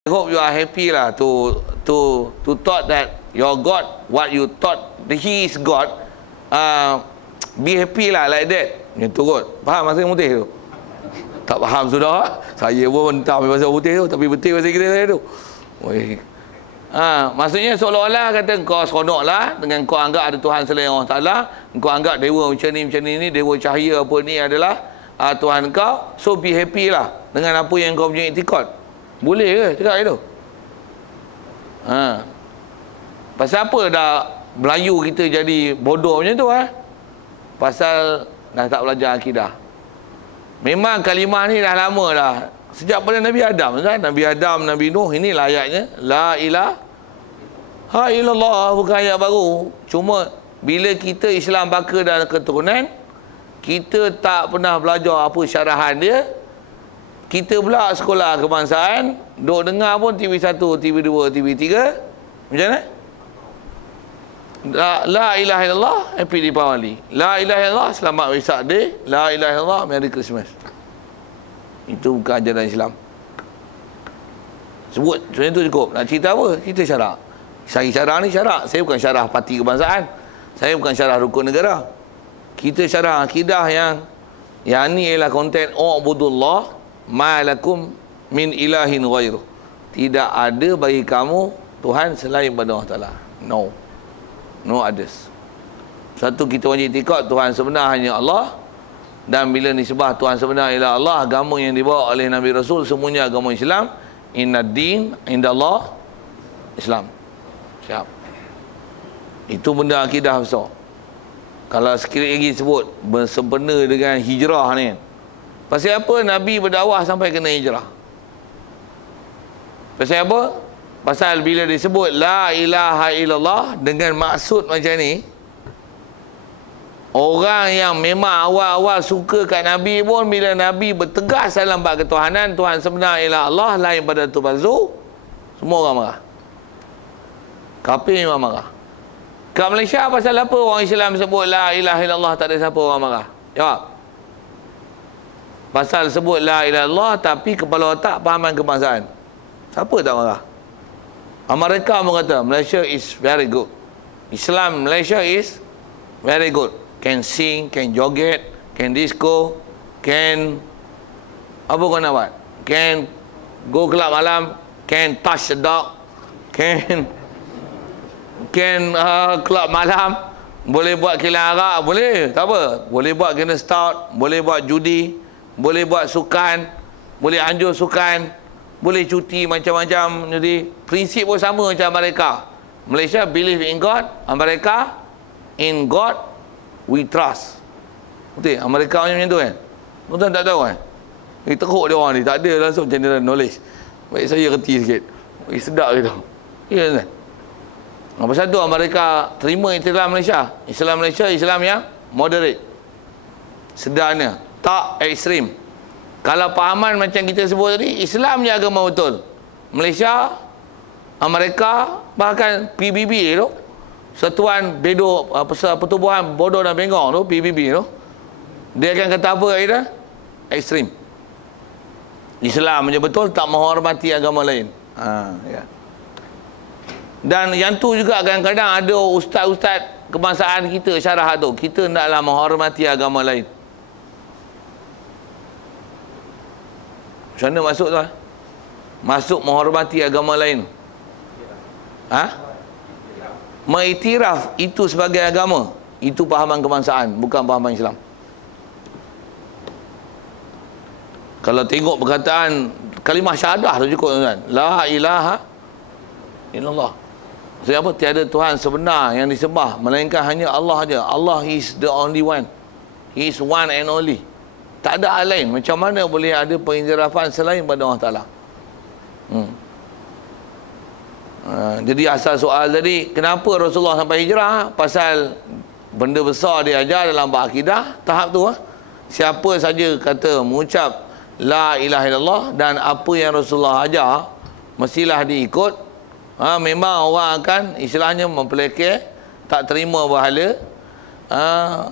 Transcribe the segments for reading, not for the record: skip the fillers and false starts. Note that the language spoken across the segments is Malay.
I hope you are happy lah to thought that your God, what you thought He is God, be happy lah like that. Itu kot. Faham masa yang putih tu? Tak faham sudah. Saya pun mentah pasal putih tu, tapi betul pasal kita saya tu. Maksudnya seolah-olah kata kau seronok lah dengan kau anggap ada Tuhan selain Allah Ta'ala, kau anggap dewa macam ni, dewa cahaya apa ni adalah Tuhan kau, so be happy lah dengan apa yang kau punya iktikad. Boleh ke cakap itu? Pasal apa dah Melayu kita jadi bodoh macam tu Pasal dah tak belajar akidah. Memang kalimah ni dah lama dah. Sejak pada Nabi Adam kan? Nabi Adam, Nabi Nuh, inilah ayatnya. La ilaha illallah, bukan ayat baru. Cuma bila kita Islam baka dan keturunan, kita tak pernah belajar apa syarahan dia. Kita pula sekolah kebangsaan, duk dengar pun TV1, TV2, TV3. Macam mana? La ilaha illallah, Happy Deepawali. La ilaha illallah, Selamat Wesak Day. La ilaha illallah, Merry Christmas. Itu bukan ajaran Islam. Sebut, sebenarnya itu cukup. Nak cerita apa? Kita syarak. Saya syarah ni syarak. Saya bukan syarah parti kebangsaan. Saya bukan syarah rukun negara. Kita syarah akidah yang ni ialah konten U'budullah ma'alakum min ilahin ghairuh. Tidak ada bagi kamu Tuhan selain pada Allah Ta'ala. No others. Satu, kita wajib iktikad Tuhan sebenar hanya Allah. Dan bila nisbah Tuhan sebenar ialah Allah, agama yang dibawa oleh Nabi Rasul semuanya agama Islam. Inna din indallah Islam. Siap. Itu benda akidah besar. Kalau sekali lagi sebut bersempena dengan hijrah ni, pasal apa Nabi berdakwah sampai kena hijrah? Pasal apa? Pasal bila disebut la ilaha illallah dengan maksud macam ni, orang yang memang awal-awal suka kat Nabi pun bila Nabi bertegas dalam bab ketuhanan, Tuhan sebenar ialah Allah, lain pada Tubazu, semua orang marah. Kafir memang marah. Kat Malaysia pasal apa orang Islam sebut la ilaha illallah tak ada siapa orang marah? Jawab. Pasal sebut la ilaha illallah tapi kepala otak pahaman kebangsaan. Siapa tak marah? Amerika pun kata Malaysia is very good. Islam Malaysia is very good. Can sing, can joget, can disco, can apa kau nak buat? Can go club malam, can touch the dog, can club malam, boleh buat kilang arak, boleh, tak apa. Boleh buat kena stout, boleh buat judi, boleh buat sukan, boleh anjur sukan, boleh cuti macam-macam. Jadi prinsip pun sama macam mereka. Malaysia believe in God, Amerika in God we trust. Betul? Amerika macam tu kan? Tuan tak tahu kan? Teruk dia orang ni, tak ada langsung general knowledge. Baik saya reti sikit. Sedap gitu. Ya kan? Pasal tu Amerika terima Islam Malaysia. Islam Malaysia, Islam yang moderate, sederhana, tak ekstrim. Kalau pahaman macam kita sebut tadi, Islam je agama betul. Malaysia, Amerika, bahkan PBB tu, Satuan Bedo Pertubuhan Bodoh dan Bengong tu, PBB tu, dia akan kata apa kita? Ekstrim. Islam je betul, tak menghormati agama lain. Ya. Dan yang tu juga kadang-kadang ada ustaz-ustaz kebangsaan kita syarah tu, kita naklah menghormati agama lain. Macam mana masuk tu? Masuk menghormati agama lain. Mengiktiraf itu sebagai agama, itu pahaman kebangsaan, bukan pahaman Islam. Kalau tengok perkataan kalimah syahadah tu cukup tuan. La ilaha illallah. Sebab apa? Tiada Tuhan sebenar yang disembah melainkan hanya Allah saja. Allah is the only one. He is one and only. Tak ada hal lain. Macam mana boleh ada pengiktirafan selain pada Allah Ta'ala? Jadi asal soal tadi, kenapa Rasulullah sampai hijrah? Pasal benda besar dia ajar dalam bab akidah. Tahap tu siapa saja kata mengucap la ilaha illallah dan apa yang Rasulullah ajar, mestilah diikut. Memang orang akan istilahnya mempelekeh, tak terima berhala,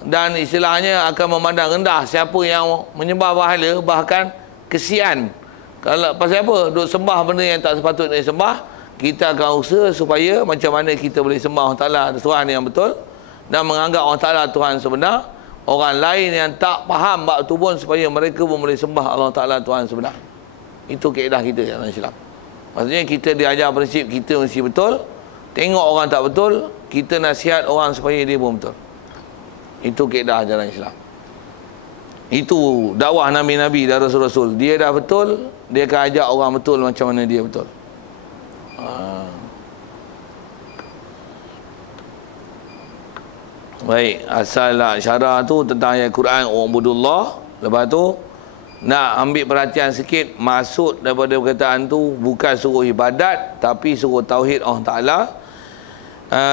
dan istilahnya akan memandang rendah siapa yang menyembah berhala, bahkan kesian Kalau pasal apa? Duk sembah benda yang tak sepatutnya sembah, kita akan usaha supaya macam mana kita boleh sembah Allah Ta'ala Tuhan yang betul dan menganggap Allah Ta'ala Tuhan sebenar. Orang lain yang tak faham bab tu pun supaya mereka pun boleh sembah Allah Ta'ala Tuhan sebenar. Itu kaedah kita dalam Islam. Maksudnya kita diajar prinsip kita mesti betul. Tengok orang tak betul, kita nasihat orang supaya dia pun betul. Itu kaedah ajaran Islam. Itu dakwah Nabi-Nabi dan Rasul-Rasul. Dia dah betul, dia akan ajak orang betul macam mana dia betul. Baik, asal syarah tu tentang ayat Quran Ubudullah. Lepas tu nak ambil perhatian sikit, maksud daripada perkataan tu bukan suruh ibadat tapi suruh tauhid Allah Ta'ala.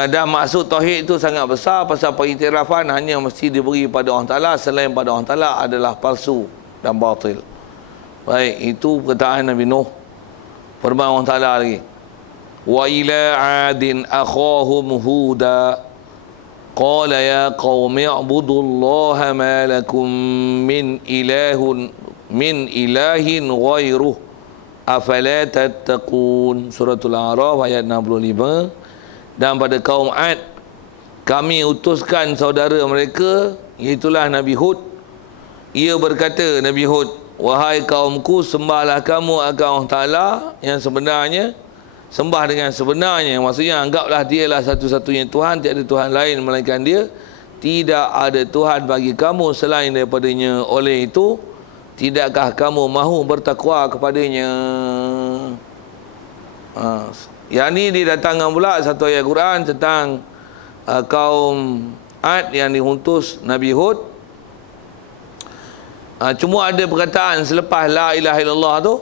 Dan maksud tauhid itu sangat besar pasal pengiktirafan hanya mesti diberi pada Allah Ta'ala, selain pada Allah Ta'ala adalah palsu dan batil. Baik, itu perkataan Nabi Nuh. Firman Allah Ta'ala lagi, wa ila adin akhahum huda qala ya qaumi ibudullaha ma lakum min ilahin ghairuh afala tattaqun. Suratul A'raf ayat 65. Dan pada kaum Ad kami utuskan saudara mereka, iaitulah Nabi Hud. Ia berkata, Nabi Hud, wahai kaumku, sembahlah kamu akan Allah Ta'ala yang sebenarnya, sembah dengan sebenarnya. Maksudnya anggaplah dialah satu-satunya Tuhan, tiada Tuhan lain melainkan dia. Tidak ada Tuhan bagi kamu selain daripadanya. Oleh itu, tidakkah kamu mahu bertakwa kepadanya? Yang ni didatangkan pula satu ayat Quran tentang kaum Ad yang diutus Nabi Hud. Cuma ada perkataan selepas la ilaha illallah tu,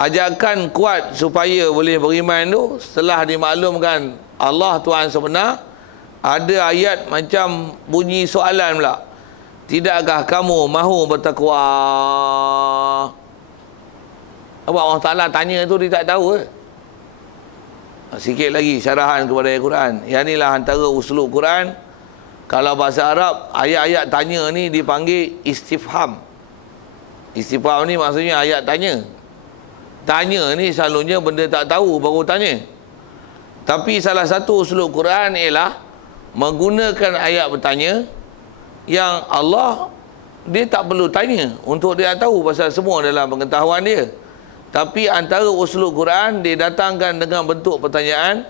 ajakan kuat supaya boleh beriman tu, setelah dimaklumkan Allah Tuhan sebenar, ada ayat macam bunyi soalan pula. Tidakkah kamu mahu bertakwa? Apa Allah Ta'ala tanya tu dia tak tahu ke? Sikit lagi syarahan kepada ayat Quran. Yang inilah antara uslub Quran. Kalau bahasa Arab, ayat-ayat tanya ni dipanggil istifham. Istifham ni maksudnya ayat tanya. Tanya ni selalunya benda tak tahu baru tanya. Tapi salah satu uslub Quran ialah menggunakan ayat bertanya yang Allah dia tak perlu tanya untuk dia tahu pasal semua dalam pengetahuan dia. Tapi antara uslub Quran didatangkan dengan bentuk pertanyaan.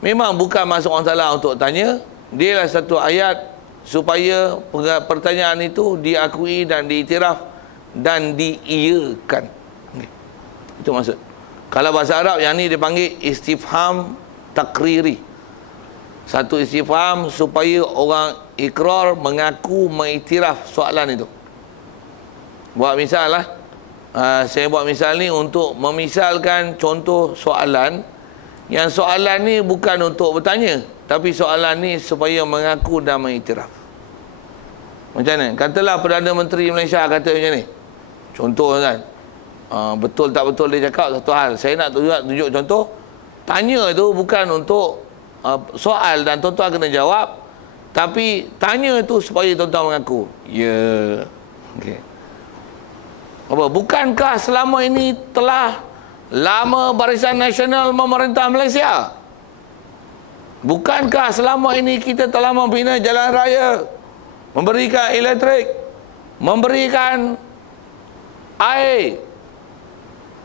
Memang bukan maksud Allah Ta'ala untuk tanya. Dia lah satu ayat supaya pertanyaan itu diakui dan diiktiraf dan diiyakan. Itu maksud. Kalau bahasa Arab yang ni dipanggil istifham takriri. Satu istifham supaya orang ikrar, mengaku, mengiktiraf soalan itu. Buat misal lah. Saya buat misal ni untuk memisalkan contoh soalan. Yang soalan ni bukan untuk bertanya, tapi soalan ni supaya mengaku dan mengiktiraf. Macam mana? Katalah Perdana Menteri Malaysia kata macam ni. Contoh kan. Betul tak betul dia cakap satu hal. Saya nak tunjuk contoh. Tanya tu bukan untuk soal dan tuan-tuan kena jawab. Tapi tanya tu supaya tuan-tuan mengaku. Ya. Okey. Apa? Bukankah selama ini telah lama Barisan Nasional memerintah Malaysia? Bukankah selama ini kita telah membina jalan raya, memberikan elektrik, memberikan air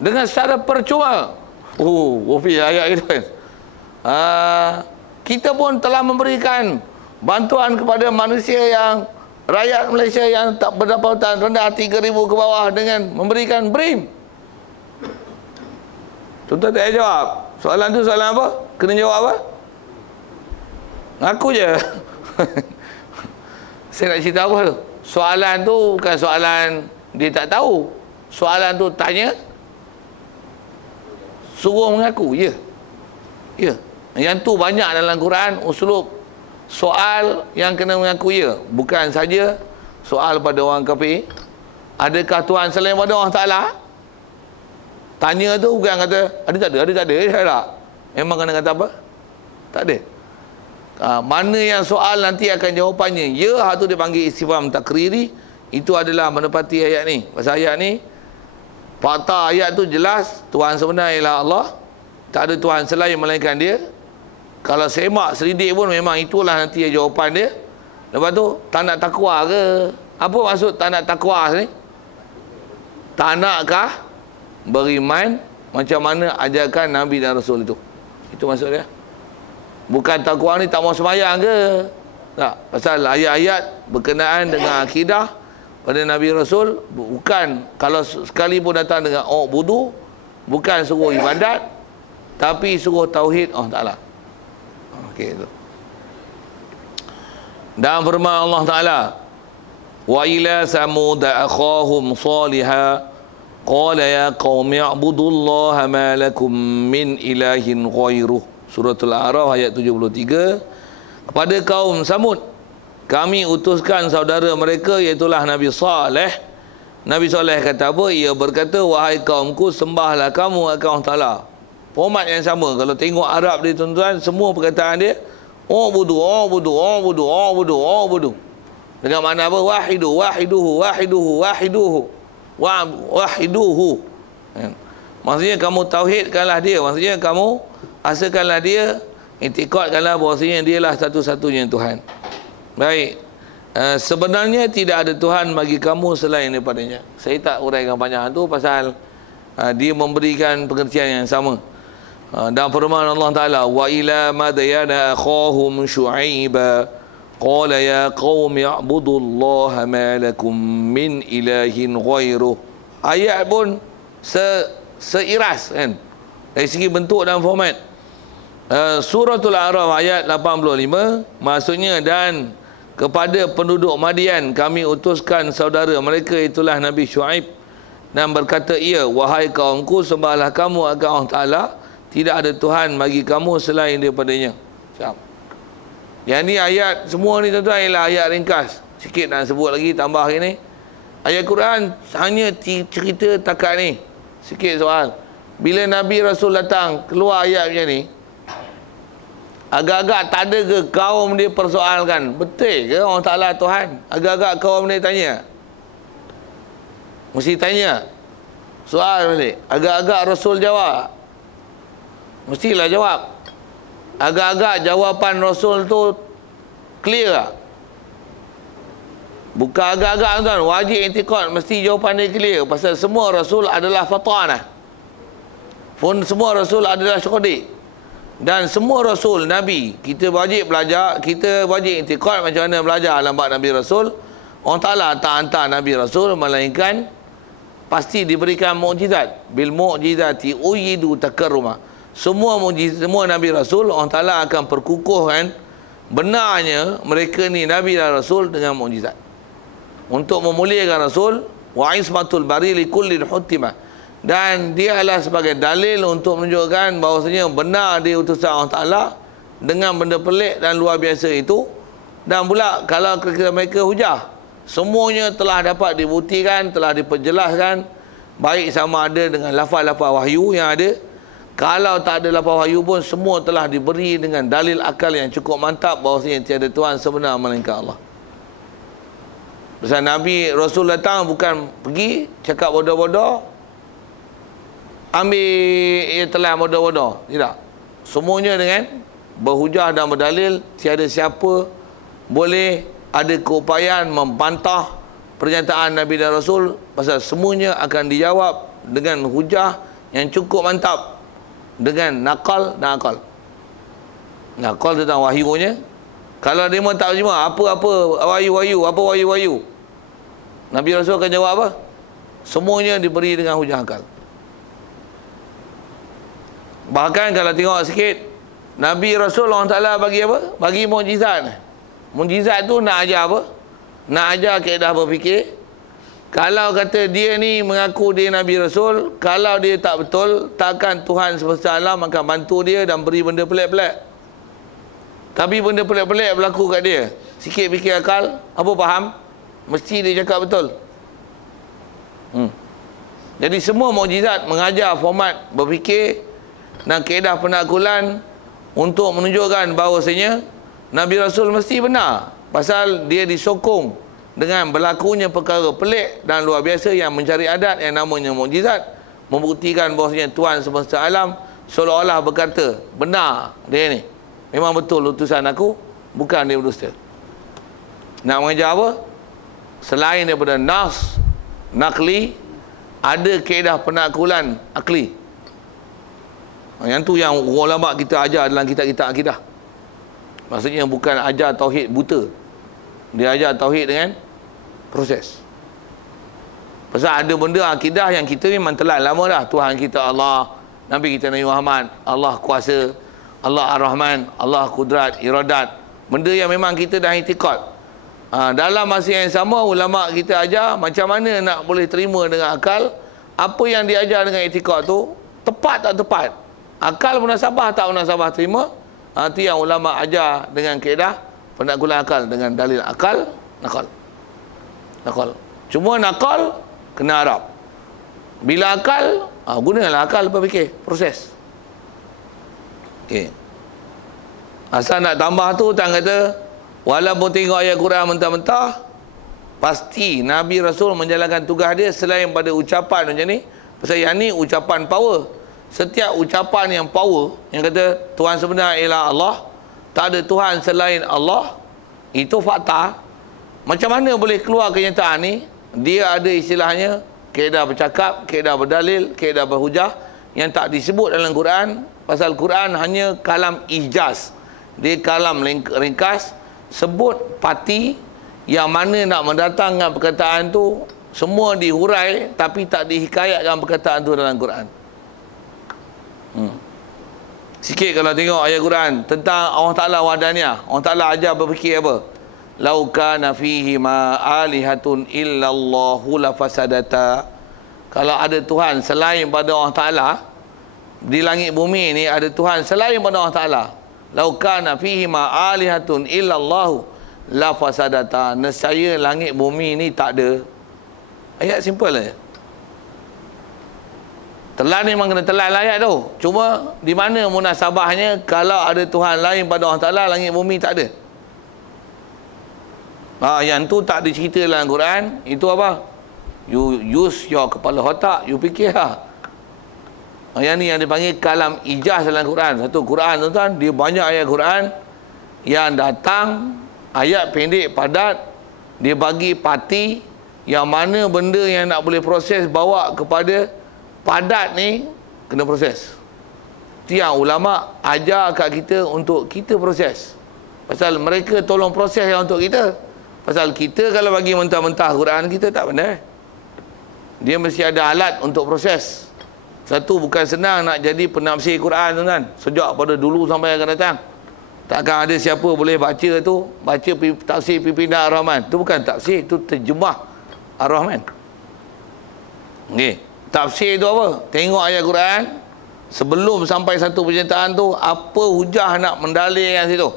dengan secara percuma? Wofi ayat itu kan. Kita pun telah memberikan bantuan kepada manusia yang rakyat Malaysia yang tak pendapatan rendah 3,000 ke bawah dengan memberikan BRIM. Tuan-tuan tak jawab. Soalan tu soalan apa? Kena jawab apa? Ngaku je. Saya nak cerita apa tu? Soalan tu bukan soalan dia tak tahu. Soalan tu tanya, suruh mengaku. Ya. Ya. Yang tu banyak dalam Quran, uslub soal yang kena mengaku ya. Bukan saja soal pada orang kafir, adakah Tuhan selain pada Allah Ta'ala? Tanya tu bukan kata ada tak ada tak. Memang kena kata apa? Tak ada. Mana yang soal nanti akan jawapannya ya, hal tu dia panggil istifham takriri. Itu adalah menepati ayat ni. Pasal ayat ni Fakta ayat tu jelas, Tuhan sebenar ialah Allah. Tak ada Tuhan selain melainkan dia. Kalau semak selidik pun memang itulah nanti jawapan dia. Lepas tu, tak nak takwa ke? Apa maksud tak nak takwa ni? Tak nakkah beriman macam mana ajarkan Nabi dan Rasul itu? Itu maksud dia. Bukan takwa ni tak mau sembahyang ke? Tak. Pasal ayat-ayat berkenaan dengan akidah pada Nabi Rasul, bukan kalau sekali pun datang dengan budu, bukan suruh ibadat, tapi suruh tauhid Allah Ta'ala. Okey itu. Dan firman Allah Ta'ala, wa ila samud akhahum salihah qala ya qaumi ibudullaha ma lakum min ilahin ghairuh. Suratul A'raf ayat 73. Kepada kaum Samud kami utuskan saudara mereka, iaitulah Nabi Saleh. Nabi Saleh kata apa? Ia berkata, wahai kaumku, sembahlah kamu akan Allah Ta'ala. Format yang sama. Kalau tengok Arab dia tuan-tuan, semua perkataan dia ubudu. Dengan makna apa? Wahiduhu. Maksudnya kamu tauhidkanlah dia. Maksudnya kamu asalkanlah dia, i'tiqadkanlah bahawasanya dialah satu-satunya Tuhan. Baik. Sebenarnya tidak ada Tuhan bagi kamu selain daripadanya. Saya tak uraikan banyak tu pasal dia memberikan pengertian yang sama. Dan firman Allah Ta'ala, wa ila madyana akhahum syu'aiba qala ya qaumi i'budullaha ma lakum min ilahin ghairuh. Ayat pun seiras kan, dari segi bentuk dan format. Suratul A'raf ayat 85, maksudnya, dan kepada penduduk Madian kami utuskan saudara mereka, itulah Nabi Syuaib, dan berkata ia, wahai kaumku, sembahlah kamu akan Allah Ta'ala, tidak ada Tuhan bagi kamu selain daripadanya. Yang ni ayat semua ni tuan-tuan ialah ayat ringkas. Sikit nak sebut lagi, tambah ini. Ayat Quran hanya cerita takat ni. Sikit soal. Bila Nabi Rasul datang keluar ayat macam ni, agak-agak tak ada ke kaum dia persoalkan, betul ke Allah Ta'ala Tuhan? Agak-agak kaum dia tanya. Mesti tanya. Soal balik. Agak-agak Rasul jawab. Mestilah jawab. Agak-agak jawapan Rasul tu clear tak? Bukan agak-agak tuan, wajib i'tiqad, mesti jawapan dia clear. Pasal semua Rasul adalah fatanah. Pun semua Rasul adalah syuhadi. Dan semua Rasul, Nabi, kita wajib belajar, kita wajib i'tiqad macam mana belajar lambat Nabi Rasul. Allah Ta'ala tak hantar Nabi Rasul melainkan pasti diberikan mukjizat. Bil mukjizati uyidu takarruma. Semua mukjizat, semua Nabi Rasul, Allah Ta'ala akan perkukuhkan benarnya mereka ni Nabi dan Rasul dengan mukjizat. Untuk memuliakan Rasul, wa ismatul bari li kulli hutimah. Dan dia adalah sebagai dalil untuk menunjukkan bahawasanya benar dia utusan Allah Ta'ala dengan benda pelik dan luar biasa itu. Dan pula kalau mereka hujah, semuanya telah dapat dibuktikan, telah diperjelaskan, baik sama ada dengan lafaz-lafaz wahyu yang ada. Kalau tak ada lafaz wahyu pun, semua telah diberi dengan dalil akal yang cukup mantap bahawasanya tiada Tuhan sebenar melainkan Allah. Pasal Nabi Rasul datang bukan pergi cakap bodoh-bodoh, ambil telah bodoh-bodoh. Tidak. Semuanya dengan berhujah dan berdalil. Tiada siapa boleh ada keupayaan membantah pernyataan Nabi dan Rasul, pasal semuanya akan dijawab dengan hujah yang cukup mantap, dengan nakal dan akal. Nakal tentang wahyunya. Kalau dia tak terima apa-apa wahyu-wahyu, apa wahyu-wahyu, Nabi Rasul akan jawab apa? Semuanya diberi dengan hujah akal. Bahkan kalau tengok sikit, Nabi Rasul Allah Ta'ala bagi apa? Bagi mukjizat. Mukjizat tu nak ajar apa? Nak ajar kaedah berfikir. Kalau kata dia ni mengaku dia Nabi Rasul, kalau dia tak betul, takkan Tuhan semesta alam akan bantu dia dan beri benda pelik-pelik. Tapi benda pelik-pelik berlaku kat dia, sikit fikir akal, apa faham, mesti dia cakap betul. Jadi semua mukjizat mengajar format berfikir dan kaedah penaklukan untuk menunjukkan bahawasanya Nabi Rasul mesti benar. Pasal dia disokong dengan berlakunya perkara pelik dan luar biasa yang mencari adat yang namanya mukjizat, membuktikan bahawasanya Tuhan semesta alam seolah-olah berkata, benar dia ni, memang betul utusan aku, bukan dia berdusta. Nak mengajar apa? Selain daripada nas nakli, ada kaedah penaklukan akli. Yang tu yang ulama kita ajar dalam kitab-kitab akidah. Maksudnya bukan ajar tauhid buta, dia ajar tauhid dengan proses. Pasal ada benda akidah yang kita memang telan lama dah. Tuhan kita Allah, Nabi kita Nabi Muhammad, Allah kuasa, Allah Ar-Rahman, Allah kudrat, iradat. Benda yang memang kita dah itikad. Dalam masa yang sama, ulama kita ajar macam mana nak boleh terima dengan akal apa yang diajar dengan itikad tu, tepat tak tepat, akal munasabah tak munasabah terima. Itu yang ulama ajar dengan kaedah penaklukan akal, dengan dalil akal, nakal. Cuma nakal kena Arab. Bila akal, gunakanlah akal berfikir, proses. Okey. Asal nak tambah tu, Tuan kata, walaupun tengok ayat Quran mentah-mentah, pasti Nabi Rasul menjalankan tugas dia selain pada ucapan macam ni. Pasal yang ni ucapan power. Setiap ucapan yang power, yang kata Tuhan sebenar ialah Allah, tak ada Tuhan selain Allah, itu fakta. Macam mana boleh keluar kenyataan ni? Dia ada istilahnya kaedah bercakap, kaedah berdalil, kaedah berhujah yang tak disebut dalam Quran. Pasal Quran hanya kalam ijaz, dia kalam ringkas, sebut parti yang mana nak mendatangkan perkataan tu, semua dihurai tapi tak dihikayatkan perkataan tu dalam Quran. Sikit kalau tengok ayat Quran tentang Allah Ta'ala wahdaniyah, Allah Ta'ala ajar berfikir apa? Lau kana fihi ma alihatun illallahu lafasadata. Kalau ada Tuhan selain pada Allah Ta'ala, di langit bumi ni ada Tuhan selain pada Allah Ta'ala, lau kana fihi ma alihatun illallahu lafasadata, nescaya langit bumi ni tak ada. Ayat simple je. Telan memang kena telan ayat tu. Cuma di mana munasabahnya kalau ada Tuhan lain pada Allah Ta'ala, langit bumi tak ada. Yang tu tak dicerita dalam Quran. Itu apa? You use your kepala otak, you fikir lah. Yang ni yang dipanggil kalam ijaz dalam Quran. Satu Quran tuan-tuan, dia banyak ayat Quran yang datang ayat pendek padat, dia bagi parti yang mana benda yang nak boleh proses bawa kepada padat ni kena proses. Itu yang ulama ajar kat kita untuk kita proses. Pasal mereka tolong proses yang untuk kita. Pasal kita kalau bagi mentah-mentah Quran, kita tak pandai. Dia mesti ada alat untuk proses. Satu, bukan senang nak jadi penafsir Quran tuan-tuan. Sejak pada dulu sampai akan datang, takkan ada siapa boleh baca tu, baca tafsir Pimpinan Ar-Rahman. Itu bukan tafsir, itu terjemah Ar-Rahman. Okey. Tafsir tu apa? Tengok ayat Quran, sebelum sampai satu pernyataan tu, apa hujah nak mendalil yang situ.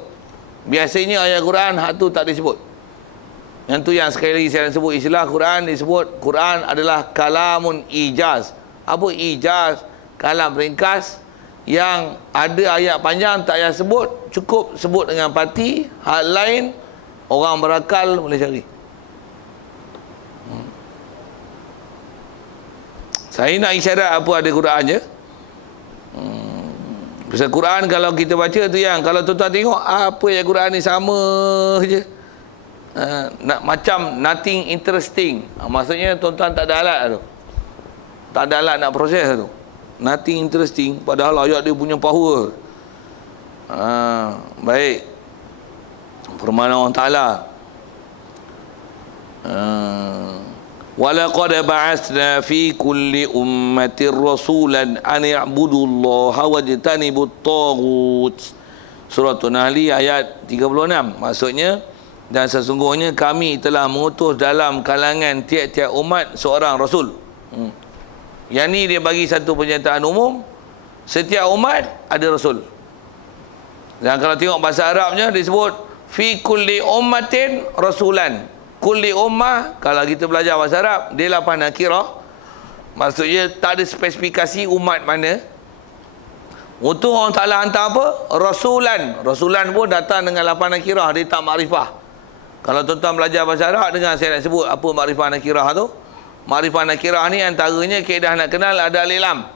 Biasanya ayat Quran hak tu tak disebut. Yang tu yang sekali lagi saya sebut istilah Quran, disebut Quran adalah kalamun ijaz. Apa ijaz? Kalam ringkas yang ada ayat panjang tak payah sebut, cukup sebut dengan parti, hal lain orang berakal boleh cari. Saya nak isyarat apa ada Quran je. Pasal Quran kalau kita baca tu yang, kalau tuan-tuan tengok apa yang Quran ni sama je. Nak macam nothing interesting. Maksudnya tuan-tuan tak ada alat tu. Tak ada alat nak proses tu. Nothing interesting, padahal ayat dia punya power. Baik. Firman Allah Ta'ala, walaqad ba'atsna fi kulli ummatin rasulan an i'budullaha wajtanibut taghut. Surah An-Nahl ayat 36. Maksudnya, dan sesungguhnya kami telah mengutus dalam kalangan tiap-tiap umat seorang rasul. Yang ni dia bagi satu pernyataan umum, setiap umat ada rasul. Dan kalau tengok bahasa Arabnya disebut fi kulli ummatin rasulan. Kulli ummah, kalau kita belajar bahasa Arab, dia lapan nakirah. Maksudnya tak ada spesifikasi umat mana. Untuk Allah Ta'ala hantar apa? Rasulan. Rasulan pun datang dengan lapan nakirah, dia tak makrifah. Kalau tuan-tuan belajar bahasa Arab, dengar saya nak sebut apa makrifah nakirah tu. Makrifah nakirah ni antaranya kaedah nak kenal ada al-ilam.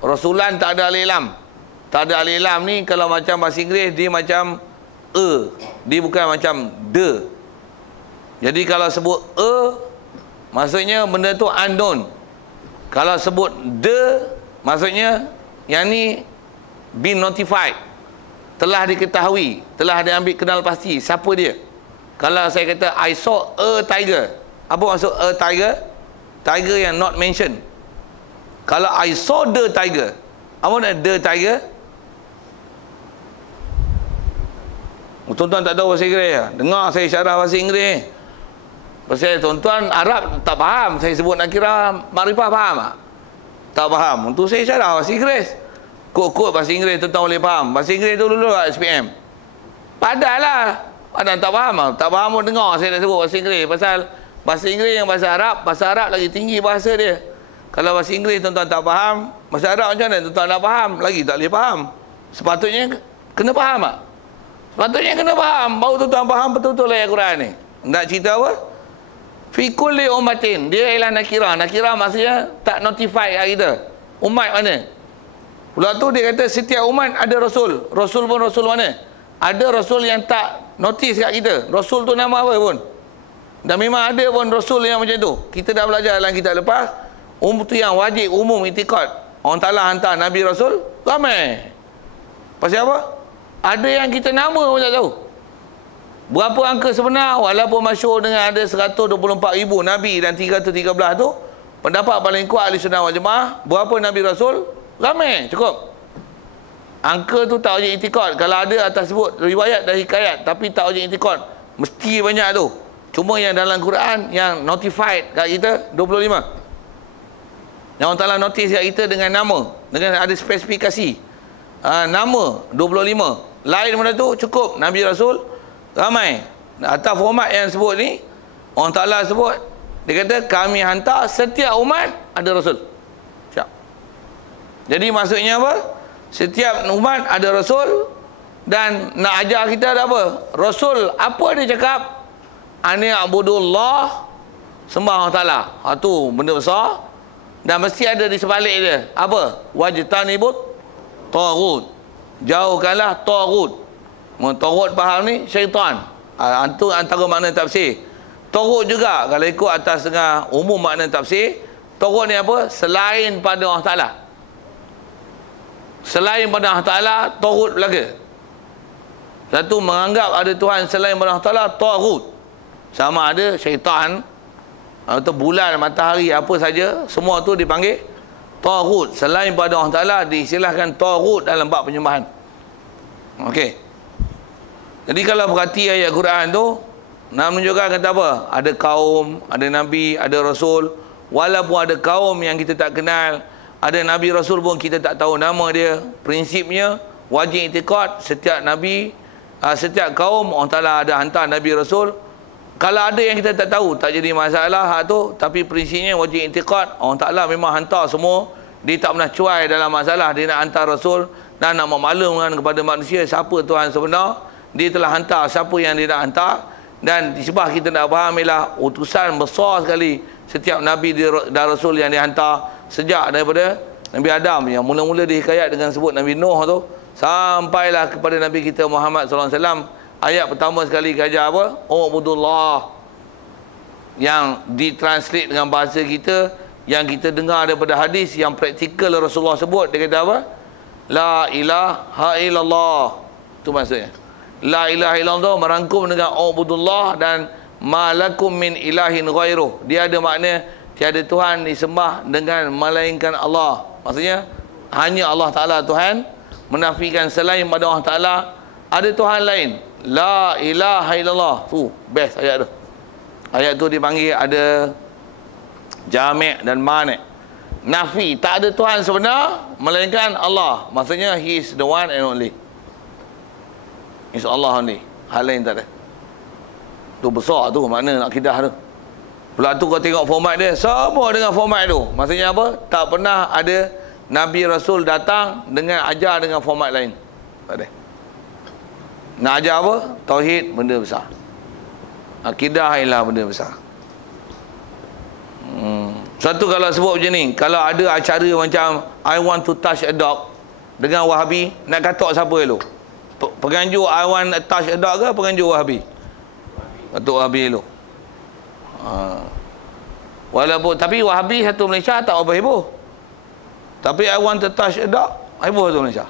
Rasulan tak ada al-ilam. Tak ada al-ilam ni kalau macam bahasa Inggeris dia macam dia bukan macam de. Jadi kalau sebut maksudnya benda tu unknown. Kalau sebut de maksudnya yang ni been notified, telah diketahui, telah diambil kenal pasti siapa dia. Kalau saya kata I saw a tiger, apa maksud a tiger? Tiger yang not mentioned. Kalau I saw the tiger, apa nak the tiger? Tuan-tuan tak tahu bahasa Inggeris ya? Dengar saya syarah bahasa Inggeris. Pasal tuan-tuan Arab tak faham saya sebut nakirah makrifah, faham tak? Tak faham. Untuk saya syarah bahasa Inggeris. Kod-kod bahasa Inggeris tuan-tuan boleh faham. Bahasa Inggeris tu dulu kat SPM. Padahlah ada tak faham. Tak faham pun dengar saya nak sebut bahasa Inggeris. Pasal bahasa Inggeris yang bahasa Arab lagi tinggi bahasa dia. Kalau bahasa Inggeris tuan-tuan tak faham, bahasa Arab macam mana tuan-tuan nak faham? Lagi tak boleh faham. Sepatutnya kena faham tak? Sepatutnya kena faham. Baru tuan-tuan faham betul-betul ayat Quran ni. Nak cerita apa? Fi kulli ummatin. Dia ialah nakirah. Nakirah maksudnya tak notify kat kita. Umat mana? Pula tu dia kata setiap umat ada rasul. Rasul pun rasul mana? Ada rasul yang tak notice kat kita. Rasul tu nama apa pun. Dan memang ada pun rasul yang macam tu. Kita dah belajar dalam kitab lepas. Tu yang wajib umum itikad. Allah Ta'ala hantar Nabi Rasul ramai. Pasal apa? Ada yang kita nama pun tak tahu. Berapa angka sebenar? Walaupun masyhur dengan ada 124,000 Nabi dan 313 tu, pendapat paling kuat Ahli Sunnah wal Jamaah, berapa Nabi Rasul? Ramai, cukup. Angka tu tak wajib itikad. Kalau ada atas sebut riwayat dan hikayat, tapi tak wajib itikad. Mesti banyak tu. Cuma yang dalam Quran yang notified kat kita 25. Yang Allah Ta'ala notice kat kita dengan nama, dengan ada spesifikasi. Nama 25. Lain benda tu cukup. Nabi Rasul ramai. Atas format yang sebut ni, Allah Ta'ala sebut, dia kata kami hantar setiap umat ada Rasul. Siap. Jadi maksudnya apa? Setiap umat ada Rasul. Dan nak ajar kita ada apa? Rasul apa dia cakap? Ani abudullah, sembah Allah Ta'ala. Tu benda besar. Dan mesti ada di sebalik dia. Apa? Wajtanibut taghut. Jauhkanlah taghut. Taghut faham ni? Syaitan. Itu antara makna tafsir. Taghut juga kalau ikut atas dengan umum makna tafsir, taghut ni apa? Selain pada Allah Ta'ala. Selain pada Allah Ta'ala, taghut belaka. Satu menganggap ada Tuhan selain pada Allah Ta'ala, taghut. Sama ada syaitan atau bulan, matahari, apa saja, semua tu dipanggil taghut. Selain pada Allah Ta'ala diistilahkan taghut dalam bab penyembahan. Okey. Jadi kalau perhati ayat Quran tu, nak menunjukkan kata apa? Ada kaum, ada nabi, ada rasul. Walaupun ada kaum yang kita tak kenal, ada nabi rasul pun kita tak tahu nama dia. Prinsipnya wajib itikad setiap nabi, setiap kaum Allah Ta'ala ada hantar nabi rasul. Kalau ada yang kita tak tahu, tak jadi masalah hak tu, tapi prinsipnya wajib itikad. Allah Ta'ala memang hantar semua. Dia tak pernah cuai dalam masalah. Dia nak hantar rasul dan nak memaklumkan kepada manusia siapa Tuhan sebenar. Dia telah hantar siapa yang dia nak hantar. Dan sebab kita nak faham ialah utusan besar sekali setiap nabi dan rasul yang dihantar sejak daripada Nabi Adam yang mula-mula dihikayat dengan sebut Nabi Nuh tu, sampailah kepada Nabi kita Muhammad SAW. Ayat pertama sekali kajar apa? Ubudullah. Yang ditranslate dengan bahasa kita, yang kita dengar daripada hadis, yang praktikal Rasulullah sebut. Dia kata apa? La ilaha illallah. Itu maksudnya. La ilaha illallah merangkum dengan ubudullah dan malakum min ilahin ghairuh. Dia ada makna tiada Tuhan disembah dengan melainkan Allah. Maksudnya hanya Allah Ta'ala Tuhan. Menafikan selain pada Allah Ta'ala ada Tuhan lain. La ilaha illallah. Tu best ayat tu. Ayat tu dipanggil ada jami' dan mani'. Nafi, tak ada Tuhan sebenar melainkan Allah. Maksudnya he is the one and only. Is Allah only. Hal lain tak ada. Tu besar tu makna akidah tu. Pula tu kau tengok format dia, semua dengan format tu. Maksudnya apa? Tak pernah ada Nabi Rasul datang dengan ajar dengan format lain. Tak ada. Nak ajar apa? Tauhid, benda besar. Akidah ialah benda besar. Satu kalau sebut macam ni, kalau ada acara macam I want to touch a dog dengan Wahabi, nak katok siapa elok? Penganjur I want to touch a dog ke penganjur Wahabi? Katok Wahabi elok. Walaupun tapi Wahabi satu Malaysia tak apa heboh. Tapi I want to touch a dog heboh satu Malaysia.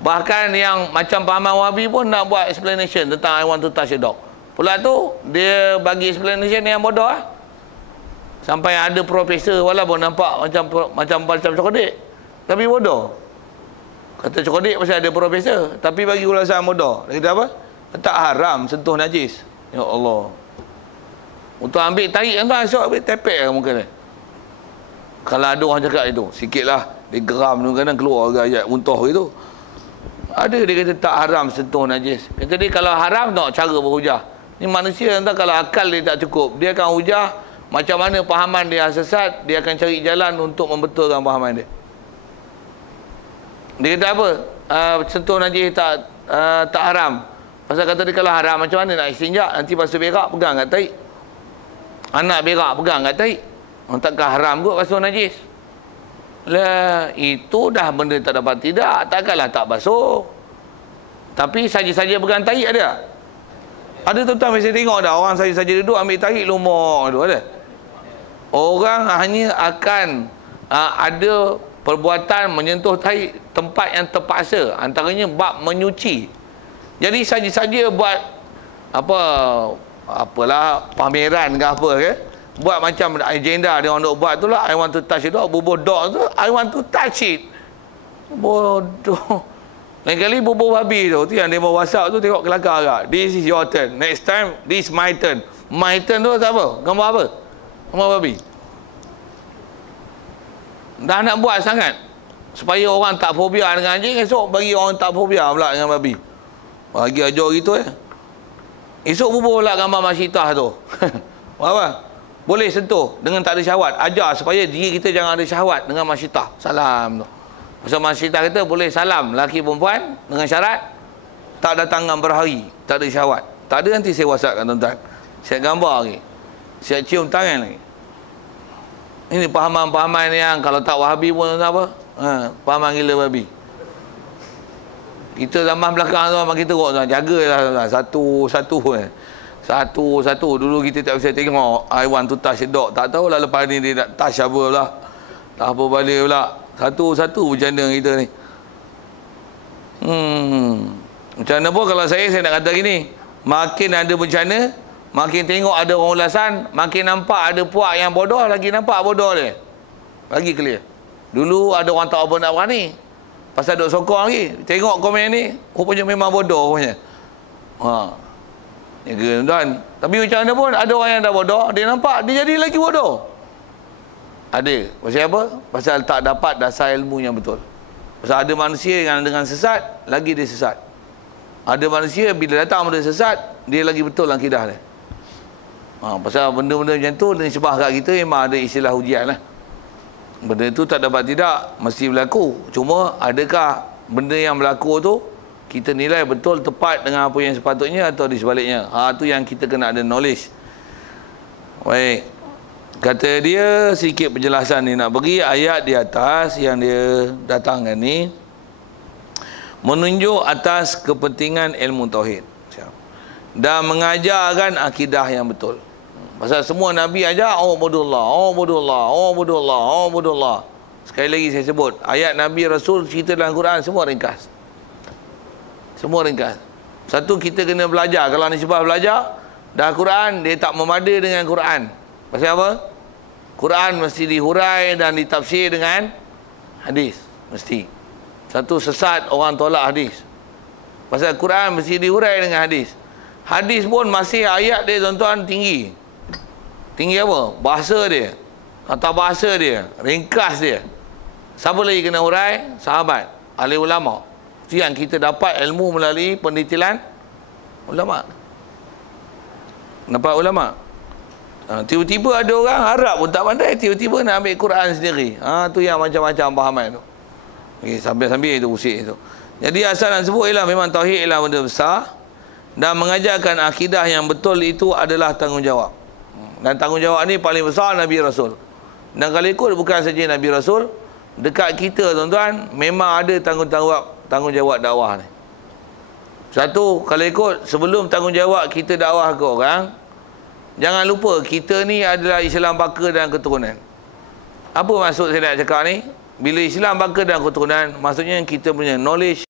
Bahkan yang macam pahaman Wahabi pun nak buat explanation tentang I want to touch a dog. Pula tu dia bagi explanation yang bodoh lah. Sampai ada profesor walaupun nampak macam cokodik, tapi bodoh. Kata cokodik pasal ada profesor, tapi bagi ulasan bodoh. Dia kata apa? Tak haram sentuh najis. Ya Allah. Untuk ambil tarik tuan, esok ambil tepek lah muka dia. Kalau ada orang cakap itu, sikitlah dia geram tu, kadang keluar ayat muntah gitu. Ada dia kata tak haram sentuh najis. Kata dia kalau haram tak cara berhujah. Ni manusia entah kalau akal dia tak cukup, dia akan hujah macam mana pahaman dia sesat, dia akan cari jalan untuk membetulkan pahaman dia. Dia kata apa? Sentuh najis tak haram. Pasal kata dia kalau haram macam mana nak istinja? Nanti basuh berak pegang kat tahi. Anak berak pegang kat tahi. Takkan haram kot basuh najis. Lah, itu dah benda tak dapat tidak. Takkanlah tak basuh. Tapi saja-saja pegang tahi ada? Ada tuan-tuan saya tengok dah orang saja-saja duduk ambil tahi lumur tu ada. Orang hanya akan ada perbuatan menyentuh tahi tempat yang terpaksa, antaranya bab menyuci. Jadi saja-saja buat apalah pameran ke apa ke, buat macam agenda dia orang nak buat tu lah, I want to touch it, bubuh dog tu I want to touch it. Bodoh. Lain kali bubuh babi tu yang dia mau WhatsApp tu tengok kelakar agak. This is your turn. Next time this my turn. My turn tu apa? Gambar apa? Gambar babi. Dah nak buat sangat supaya orang tak fobia dengan anjing, esok bagi orang tak fobia pula dengan babi. Bagi ajar gitu Esok bubuh pula gambar masyitah tu. Apa? Boleh sentuh dengan tak ada syahwat. Ajar supaya diri kita jangan ada syahwat dengan masyitah. Salam tu. Pasal masyitah kita boleh salam lelaki perempuan dengan syarat tak datangkan berhari, tak ada syahwat. Tak ada nanti saya WhatsApp kan tuan-tuan. Saya gambar lagi. Saya cium tangan lagi. Ini pahaman-pahaman yang kalau tak Wahabi pun apa? Pahaman gila babi. Kita zaman belakang tu memang kita kok jagalah satu-satu. Satu-satu. Dulu kita tak bisa tengok I want to touch a dog. Tak tahulah lepas ni dia nak touch apa pula. Tak apa balik pula. Satu-satu bercanda kita ni. Macam mana pun kalau saya nak kata gini, makin ada bencana, makin tengok ada orang ulasan, makin nampak ada puak yang bodoh, lagi nampak bodoh dia. Lagi clear. Dulu ada orang tak apa nak berani. Pasal duk sokong lagi. Tengok komen ni, rupanya memang bodoh rupanya. Ya ke tuan? Tapi macam mana pun ada orang yang dah bodoh, dia nampak dia jadi lagi bodoh. Ada. Pasal apa? Pasal tak dapat dasar ilmu yang betul. Pasal ada manusia yang dengan sesat, lagi dia sesat. Ada manusia bila datang benda sesat, dia lagi betul akidah dia. Pasal benda-benda macam tu disebah kat kita memang ada istilah ujian lah. Benda tu tak dapat tidak mesti berlaku. Cuma adakah benda yang berlaku tu kita nilai betul tepat dengan apa yang sepatutnya atau di sebaliknya? Tu yang kita kena ada knowledge. Baik. Kata dia sikit penjelasan ni nak bagi ayat di atas yang dia datangkan ni menunjuk atas kepentingan ilmu tauhid dan mengajarkan akidah yang betul. Pasal semua Nabi ajar Ubudullah. Sekali lagi saya sebut, ayat Nabi Rasul cerita dalam Quran semua ringkas. Semua ringkas. Satu, kita kena belajar. Kalau nisbah belajar dah Quran, dia tak memada dengan Quran. Pasal apa? Quran mesti dihurai dan ditafsir dengan hadis. Mesti. Satu, sesat orang tolak hadis. Pasal Quran mesti dihurai dengan hadis. Hadis pun masih ayat dia tuan-tuan tinggi. Tinggi apa? Bahasa dia. Tata bahasa dia. Ringkas dia. Siapa lagi kena hurai? Sahabat. Ahli ulama. Itu yang kita dapat ilmu melalui pendetilan ulama. Dapat ulama. Tiba-tiba ada orang Arab pun tak pandai, tiba-tiba nak ambil Quran sendiri. Tu yang macam-macam pahaman tu. Okay, sambil-sambil itu usik itu. Jadi asal nak sebut ialah memang tauhid ialah benda besar dan mengajarkan akidah yang betul itu adalah tanggungjawab. Dan tanggungjawab ni paling besar Nabi Rasul. Dan kalau ikut bukan saja Nabi Rasul, dekat kita tuan-tuan memang ada tanggungjawab dakwah ni. Satu, kalau ikut sebelum tanggungjawab kita dakwah ke orang, jangan lupa kita ni adalah Islam baka dan keturunan. Apa maksud saya nak cakap ni? Bila Islam baka dan keturunan, maksudnya kita punya knowledge